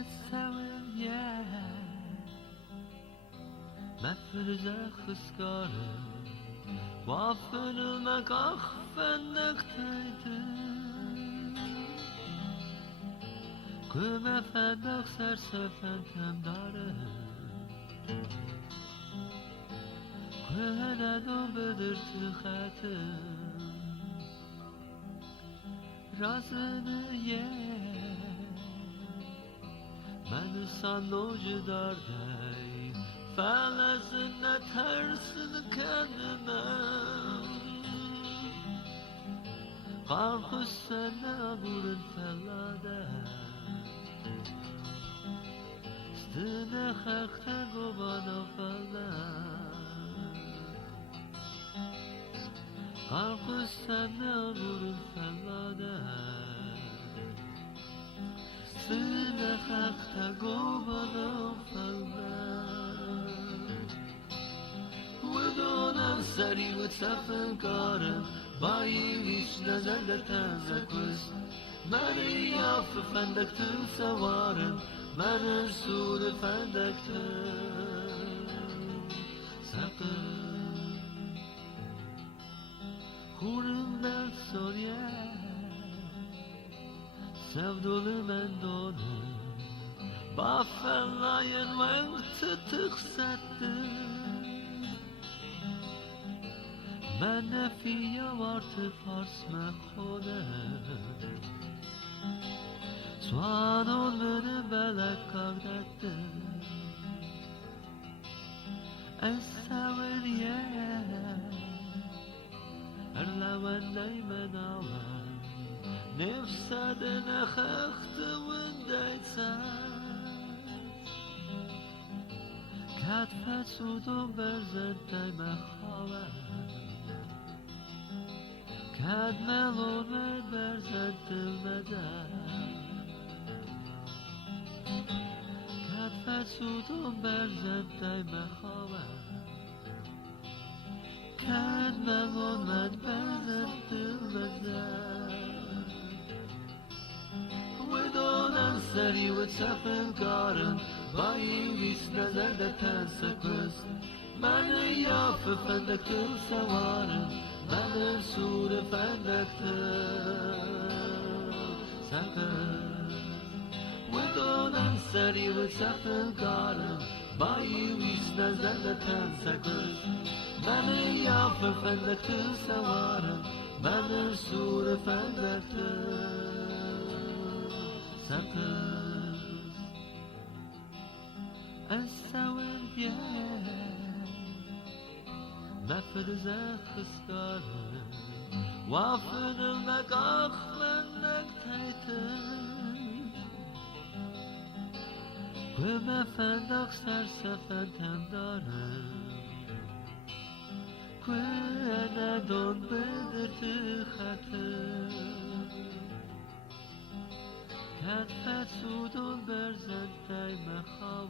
Essaouye Mefruze khskare Wafel makach fendekteydi Kume fendak sersefentem dare Kuhne do bedirti khate Razını ye من سنوج دردی فلسن ترسن kendimem Kalkış sana burun felade Stine khakte gobana fela Kalkış sana burun felade Stine khakte gobana fela ودونم سری و تفنکارم با ایویش نظر در تنزکوز من یاف فندکتم سوارم من سود فندکتم سقم خورم در سوریه sevdolu من دونم با فلاین وقت تخصدم من نفی وارت فارس مخوده سوانون من بلک کاردده السوریه ارلوان نیمن آوان نفسد نخخت وندیتن کتف سودون برزنده مخواه Kad melon med berzentılmeden Kad fesudum berzentay mehava Kad melon med berzentılmeden Widonam seri ve tefenkarın Bayi vis nezerde tensekvist Meni yafı fendekil sevarın من سور فندکتم سکر و دونم سری و تفنکارم بایی ویس نزد تن سکر من یاف فندکتم سوارم من سور فندکتم سکر السوال بیه مفرزه خسکاره وافن المقاخ منک تیتن و مفندق سرسفندم دارم و ندون بدرت خطر کتفت سودون برزنده مخواه